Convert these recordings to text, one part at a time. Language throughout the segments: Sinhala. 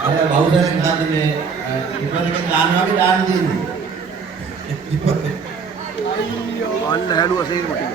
ada bau dari mana ni? Ibarat kita dalam lagi dalam ni. Anda halu asing mati.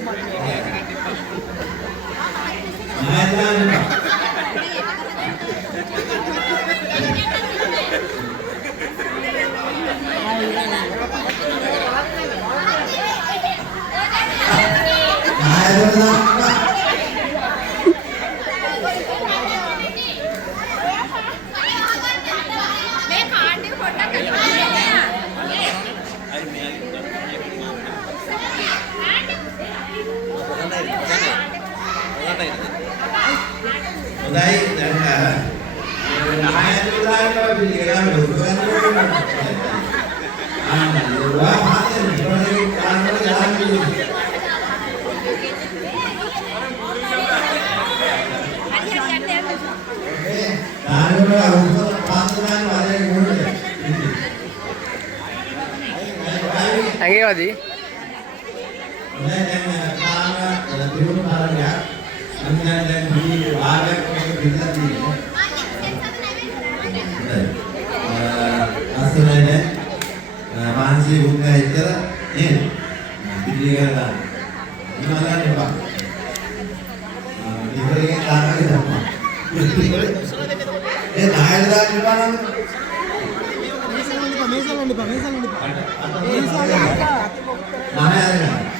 ඇගේවදී මානසික දුක හිතර නේද? පිළිගන්න ගන්න. ඉන්නවද නේද? ඉවරේ දානගේ තමයි. ඒ නායක දාන්න ඉපා නම් මේසලන්න ඉපා. නායක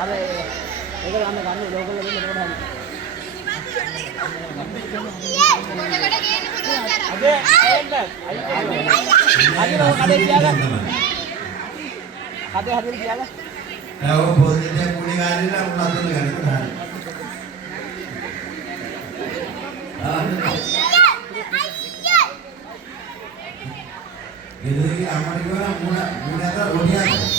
අර ඒක ගන්න ලෝකල් වලින් එතකොට හරි අද හරියට තියාගන්න. ඔව් පොඩි පුණි ගාලිලා උනත් ගන්න. ගෙදරේ අම්මට කිව්වා මුණ අතර රොඩියක්.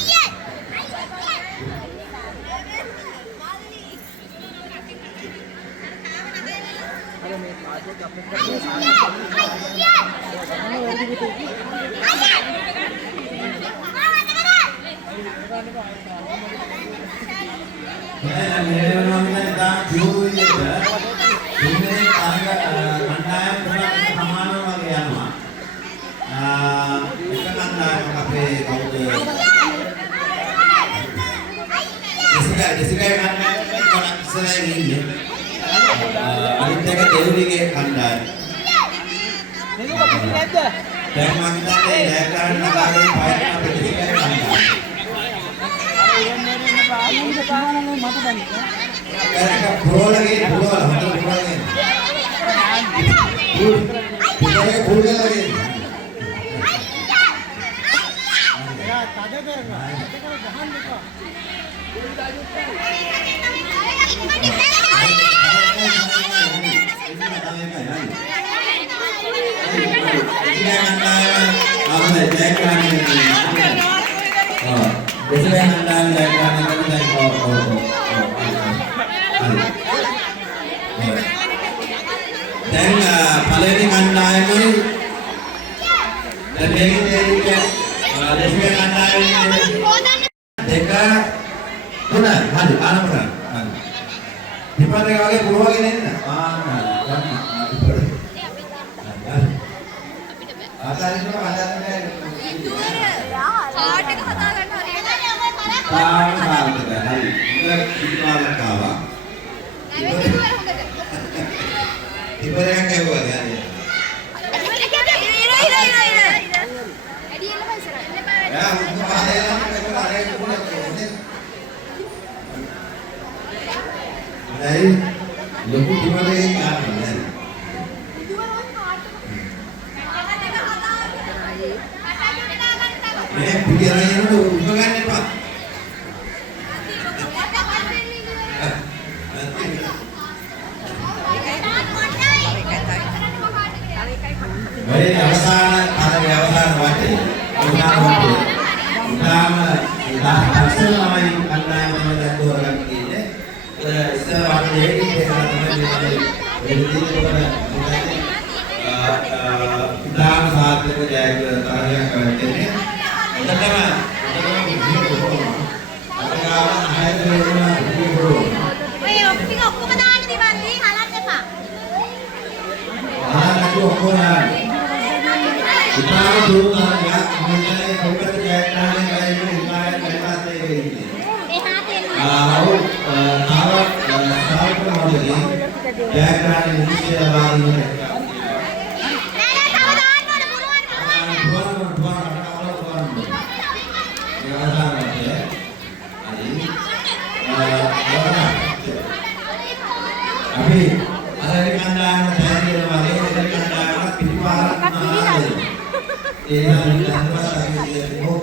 ඉතාම සාර්ථක ජයග්‍රහණ තරගයක් කරන්නේ. එතනම ඔය ඔක්කොම දාන්න දිවන්දි හලන්න එපා. ඉතාම දුරක් මුලින්ම කොල්පත ජයග්‍රහණය කරගෙන ඉස්මායිල් කලිමත් එක ඉන්නේ. එහාට එන්න. සාර්ථක මොඩලේ ජයග්‍රහණය නිශ්චය ලබා දුන්නා. නෑ තව දාන්න ඕන අපි අර කණ්ඩායම තැන්දින වගේ ඉතින් කණ්ඩායම පිටිපාරක් නාලා. ඒ නම්